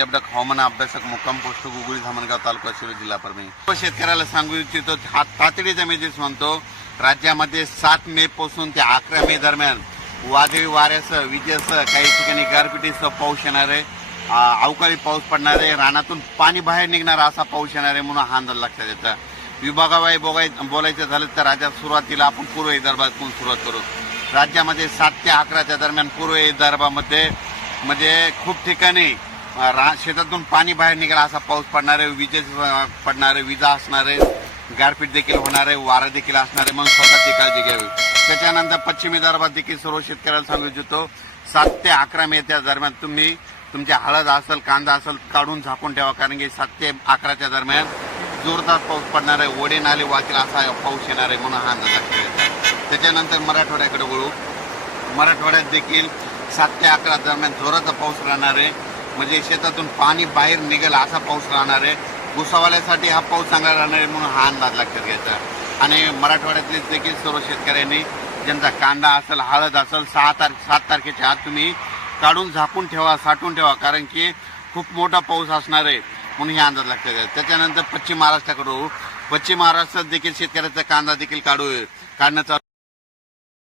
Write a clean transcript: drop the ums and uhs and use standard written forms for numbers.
हवामान अभ्यासक मुक्काम पोस्ट गुगळी धामणगाव तालुका शिरूर जिल्हा परभणी शेतकऱ्याला सांगू इच्छितो तातडीचा मेसेज म्हणतो राज्यामध्ये 7 मे पासून ते 11 मे दरम्यान वादळी वाऱ्यासह विजेसह काही ठिकाणी गारपिटीसह पाऊस येणार आहे, अवकाळी पाऊस पडणार आहे, रानातून पाणी बाहेर निघणार असा पाऊस येणार आहे म्हणून हा अंदाज लक्षात येतो। विभागाबाई बोलायचं झालं तर राज्यात सुरुवातीला आपण पूर्व विदर्भातून सुरुवात करू। राज्यामध्ये 7 ते 11च्या दरम्यान पूर्व विदर्भामध्ये म्हणजे खूप ठिकाणी शेतातून पाणी बाहेर निघाला असा पाऊस पडणार आहे, पडणार आहे, विजा असणार आहे, गारपीट देखील होणार आहे, वारा देखील असणार आहे, म्हणून स्वतःची काळजी घ्यावी। त्याच्यानंतर पश्चिम विदर्भात देखील सर्व शेतकऱ्याला सांगू इच्छितो 7 ते 11 मे त्या दरम्यान तुम्ही तुमच्या हळद असेल, कांदा असेल काढून झाकून ठेवा, कारण की 7 ते 11च्या दरम्यान जोरदार पाऊस पडणार आहे, ओढे नाले वाहतील असा पाऊस येणार आहे म्हणून हा अंदाज लागतो। त्याच्यानंतर मराठवाड्याकडे वळू। मराठवाड्यात देखील 7 ते 11 दरम्यान जोराचा पाऊस राहणार आहे, म्हणजे शेतातून पाणी बाहेर निघेल असा पाऊस राहणार आहे। भुसावल्यासाठी हा पाऊस चांगला राहणार आहे म्हणून हा अंदाज लक्षात घ्यायचा। आणि मराठवाड्यातले देखील सर्व शेतकऱ्यांनी ज्यांचा कांदा असेल, हळद असेल 7 तारखेच्या आत तुम्ही काढून झाकून ठेवा, साठवून ठेवा, कारण की खूप मोठा पाऊस असणार आहे म्हणून हे अंदाज लक्षात घ्यायचा। त्याच्यानंतर पश्चिम महाराष्ट्राकडे, पश्चिम महाराष्ट्रात देखील शेतकऱ्याचा कांदा देखील काढण्याचा